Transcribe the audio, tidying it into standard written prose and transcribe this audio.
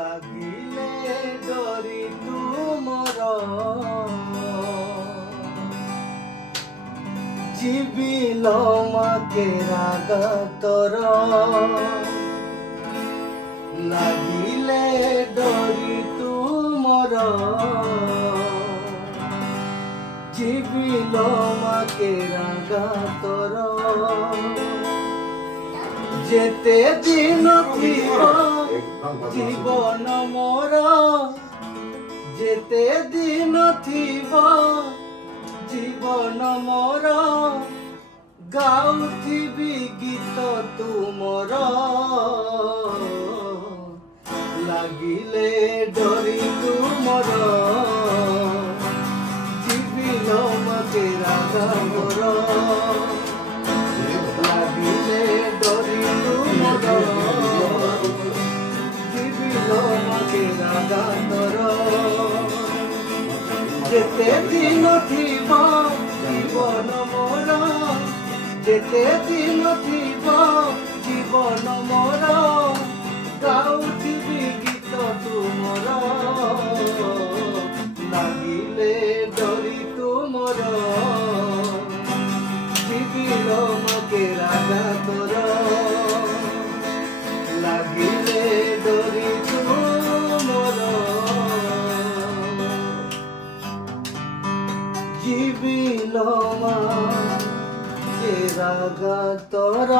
লাগিলে ডরি তুমর জীবিল মাকে রাগা তোর লাগিলে ডরি তুমর জীবিল মাকে রাগা তোর যেতে দিন থিব জীবন মোর যেতে দিন থিব জীবন মোর গাউথিবি গীত তুমর লাগিলে ডরি তুমর জীবিল মাকে রাগা মোর লাগিলে ডরি তুমর জীবিল মাকে রাগা তোর যেতে দিন থিব জীবন মোর যেতে দিন থিব জীবন মোর গাউথিবি গীত তুমর লাগিলে ডরি তুমর জীবিল মাকে রাগা তোর লাগিলে ডরি তুমর জীবিল মাকে রাগা তোর।